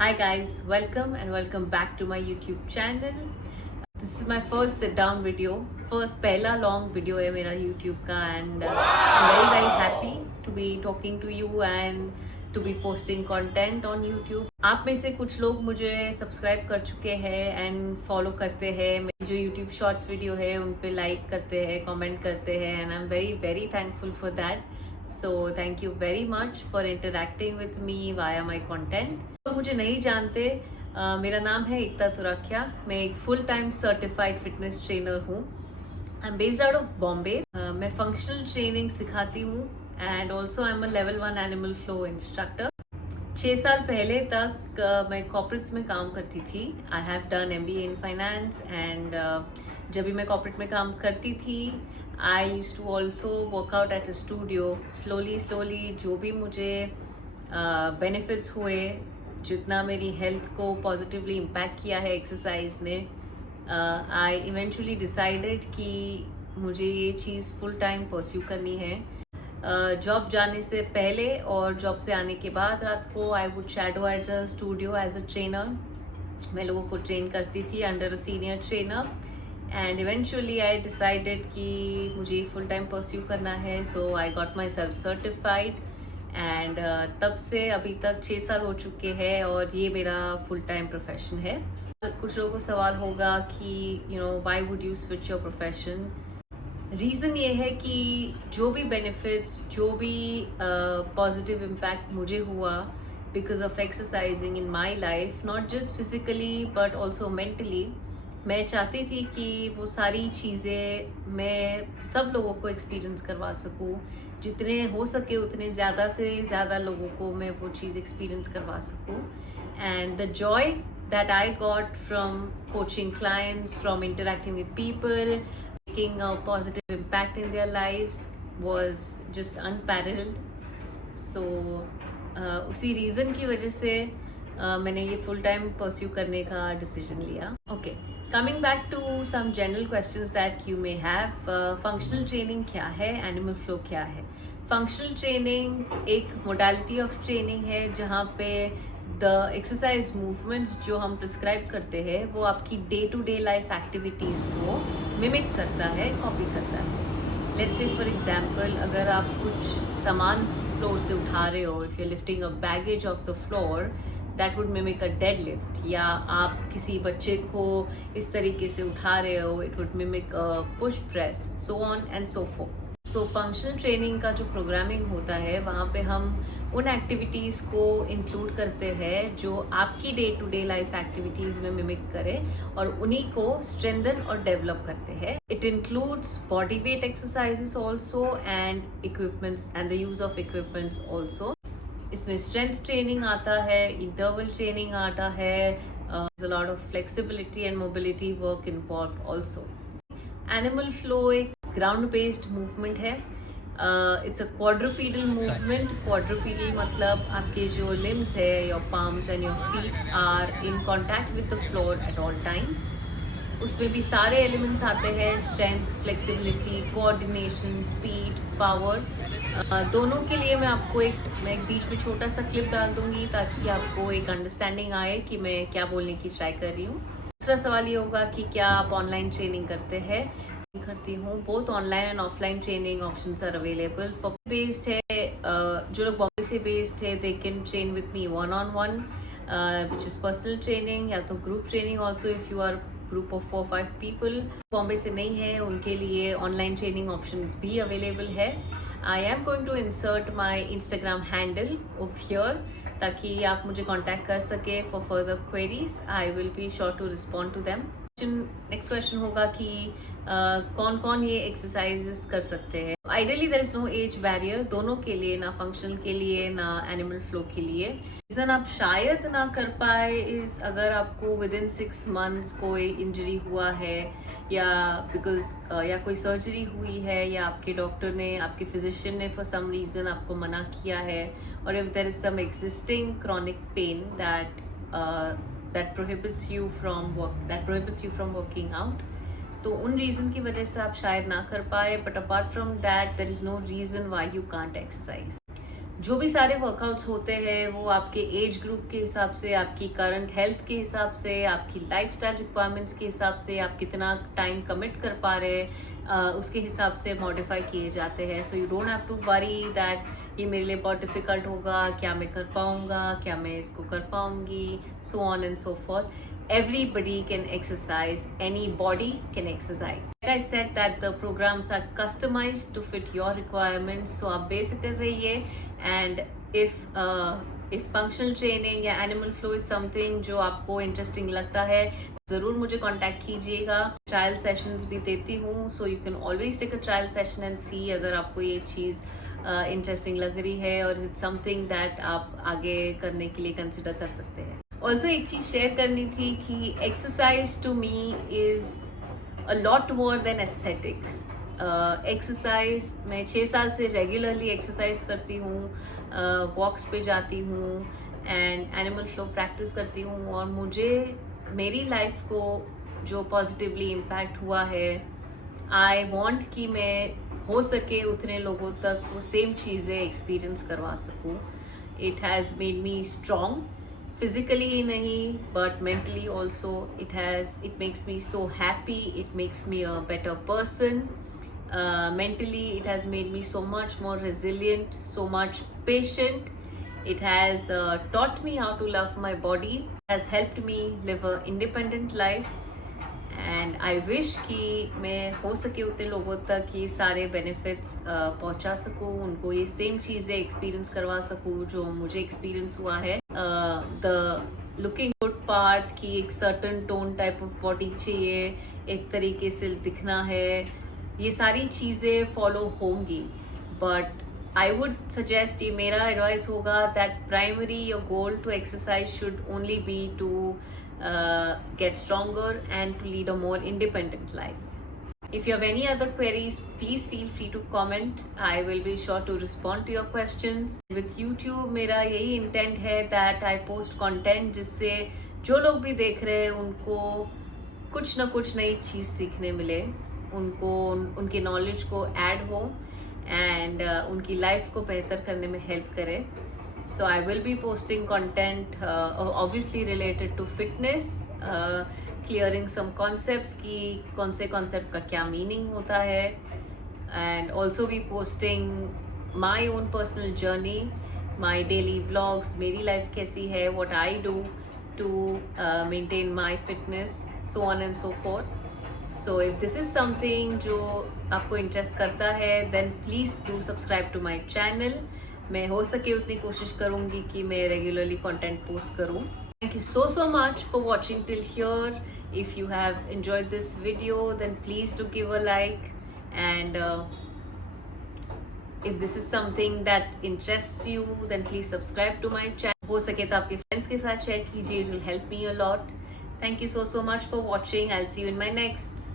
Hi guys, welcome back to my YouTube channel. This is my first sit down video, first पहला long video है मेरा YouTube का and I'm very happy to be talking to you and to be posting content on YouTube. आप में से कुछ लोग मुझे सब्सक्राइब कर चुके हैं एंड फॉलो करते हैं, मेरी जो YouTube शॉर्ट्स वीडियो है उन पे लाइक करते हैं, कमेंट करते हैं and I am very thankful for that. So thank you very much for interacting with me via my content. तो मुझे नहीं जानते, मेरा नाम है एकता तुराख्या. मैं एक full time certified fitness trainer हूँ. I am based out of Bombay. मैं फंक्शनल ट्रेनिंग सिखाती हूँ and also I am a level 1 animal flow instructor. 6 साल पहले तक मैं कॉर्पोरेट्स में काम करती थी. I have done MBA in finance and जब भी मैं कॉर्पोरेट में काम करती थी I use to also workout at a studio. Slowly जो भी मुझे बेनिफिट्स हुए, जितना मेरी हेल्थ को पॉजिटिवली इम्पैक्ट किया है एक्सरसाइज ने, आई इवेंचुअली डिसाइडेड कि मुझे ये चीज़ फुल टाइम परस्यू करनी है. जॉब जाने से पहले और जॉब से आने के बाद रात को I would shadow at a studio as a trainer. मैं लोगों को ट्रेन करती थी under a senior trainer and eventually I decided कि मुझे फुल टाइम परस्यू करना है. So I got myself certified and तब से अभी तक 6 साल हो चुके हैं और ये मेरा फुल टाइम प्रोफेशन है. कुछ लोगों को सवाल होगा कि why would you switch your profession. Reason ये है कि जो भी बेनिफिट्स, जो भी पॉजिटिव इम्पैक्ट मुझे हुआ because of exercising in my life, not just physically but also mentally, मैं चाहती थी कि वो सारी चीज़ें मैं सब लोगों को एक्सपीरियंस करवा सकूँ. जितने हो सके उतने ज़्यादा से ज़्यादा लोगों को मैं वो चीज़ एक्सपीरियंस करवा सकूँ. And the Joy that I got from coaching clients, from interacting with people, making a positive impact in their lives was just unparalleled. So उसी रीज़न की वजह से मैंने ये फुल टाइम परस्यू करने का डिसीजन लिया. Okay, coming back to some general questions that you may have. Functional training क्या है, एनिमल फ्लो क्या है. फंक्शनल ट्रेनिंग एक मोडालिटी ऑफ ट्रेनिंग है जहाँ पे द एक्सरसाइज मूवमेंट्स जो हम प्रिस्क्राइब करते हैं वो आपकी day to day life activities को मिमिक करता है, कॉपी करता है. लेट्स से फॉर एग्जांपल, अगर आप कुछ सामान फ्लोर से उठा रहे हो, if you lifting a baggage of the floor, that would mimic a dead lift. या आप किसी बच्चे को इस तरीके से उठा रहे हो, it would mimic a push press, so on and so fourth. So functional training का जो प्रोग्रामिंग होता है वहाँ पे हम उन एक्टिविटीज़ को इंक्लूड करते हैं जो आपकी day to day life activities में मिमिक करें और उन्हीं को स्ट्रेंथन और डेवलप करते हैं. It includes body weight exercises also and equipments and the use of equipments also. इसमें स्ट्रेंथ ट्रेनिंग आता है, इंटरवल ट्रेनिंग आता है, a lot of flexibility and mobility work involved also. Animal flow एक ground based movement है. It's a quadrupedal movement. Quadrupedal मतलब आपके जो लिम्स है, your palms and your feet are in contact with the floor at all times. उसमें भी सारे elements आते हैं, strength, flexibility, coordination, speed, power. दोनों के लिए मैं एक बीच में छोटा सा क्लिप डाल दूंगी ताकि आपको एक अंडरस्टैंडिंग आए कि मैं क्या बोलने की ट्राई कर रही हूँ. दूसरा सवाल ये होगा कि क्या आप ऑनलाइन ट्रेनिंग करते हैं. करती हूँ. Both online and offline training options are available. For based है, जो लोग बॉम्बे से बेस्ड है, they can train with me 1-on-1 which is personal training, या तो group training also if you are group of 4-5 people. Bombay से नहीं है उनके लिए ऑनलाइन ट्रेनिंग ऑप्शंस भी अवेलेबल है. I am going to insert my Instagram handle of here ताकि आप मुझे कॉन्टैक्ट कर सके for further queries. I will be sure to respond to them. Next question होगा कि कौन कौन ये एक्सरसाइजेस कर सकते हैं. Ideally there is no age barrier दोनों के लिए, ना फंक्शनल के लिए ना एनिमल फ्लो के लिए. रीज़न आप शायद ना कर पाए इस अगर आपको विद इन 6 months कोई इंजरी हुआ है या बिकॉज या कोई सर्जरी हुई है या आपके डॉक्टर ने, आपके फिजिशियन ने फॉर सम रीज़न आपको मना किया है, और if there is some existing chronic pain that prohibits you from working out. तो उन रीज़न की वजह से आप शायद ना कर पाए, but apart from that there is no reason why you can't exercise. जो भी सारे वर्कआउट्स होते हैं वो आपके एज ग्रुप के हिसाब से, आपकी करंट हेल्थ के हिसाब से, आपकी लाइफस्टाइल रिक्वायरमेंट्स के हिसाब से, आप कितना टाइम कमिट कर पा रहे हैं उसके हिसाब से मॉडिफाई किए जाते हैं. So you don't have to worry that ये मेरे लिए बहुत डिफिकल्ट होगा, क्या मैं कर पाऊंगा, क्या मैं इसको कर पाऊंगी, so on and so forth. Everybody can exercise, any body can exercise. Like I said that the programs are customized to fit your requirements, so आप बेफिक्र रहिए. And if functional training या animal flow is something जो आपको interesting लगता है, ज़रूर मुझे contact कीजिएगा. ट्रायल सेशंस भी देती हूँ, so you can always take a trial session and see अगर आपको ये चीज़ इंटरेस्टिंग लग रही है और इज समथिंग दैट आप आगे करने के लिए कंसिडर कर सकते हैं. ऑल्सो एक चीज़ शेयर करनी थी कि exercise to me is a lot more than aesthetics. Exercise मैं 6 साल से रेगुलरली एक्सरसाइज करती हूँ, वॉक्स पे जाती हूँ एंड एनिमल फ्लो प्रैक्टिस करती हूँ, और मुझे मेरी लाइफ को जो पॉजिटिवली इम्पैक्ट हुआ है, आई वॉन्ट कि मैं हो सके उतने लोगों तक वो सेम चीज़ें एक्सपीरियंस करवा सकूँ. It has made me strong, physically नहीं but mentally also. It makes me so happy, it makes me a better person. Mentally it has made me so much more resilient, so much patient. It has taught me how to love my body, has helped me live a independent life. And I wish कि मैं हो सके उतने लोगों तक ये सारे benefits पहुंचा सकूँ, उनको ये सेम चीज़ें एक्सपीरियंस करवा सकूँ जो मुझे एक्सपीरियंस हुआ है. द लुकिंग गुड पार्ट कि एक certain tone type of body चाहिए, एक तरीके से दिखना है, ये सारी चीज़ें फॉलो होंगी. बट आई वुड सजेस्ट, ये मेरा एडवाइस होगा, that primary your goal to exercise should only be to get stronger and to lead a more independent life. If you have any other queries, please feel free to comment. I will be sure to respond to your questions. With YouTube मेरा यही intent है that I post content जिससे जो लोग भी देख रहे हैं उनको कुछ ना कुछ नई चीज़ सीखने मिले, उनको उनके नॉलेज को ऐड हो एंड उनकी लाइफ को बेहतर करने में हेल्प करे. So I will be posting content obviously related to fitness, clearing some concepts कि कौन से concept का क्या meaning होता है, and also be posting my own personal journey, my daily vlogs, मेरी life कैसी है, what I do to maintain my fitness, so on and so forth. So if this is something जो आपको interest करता है, then please do subscribe to my channel. मैं हो सके उतनी कोशिश करूँगी कि मैं रेगुलरली कंटेंट पोस्ट करूँ. Thank you so much for watching till here. If you have enjoyed this video, then please do give a like, and if this is something that interests you, then please subscribe to my channel. हो सके तो आपके friends के साथ share कीजिए, it will help me a lot. Thank you so much for watching. I'll see you in my next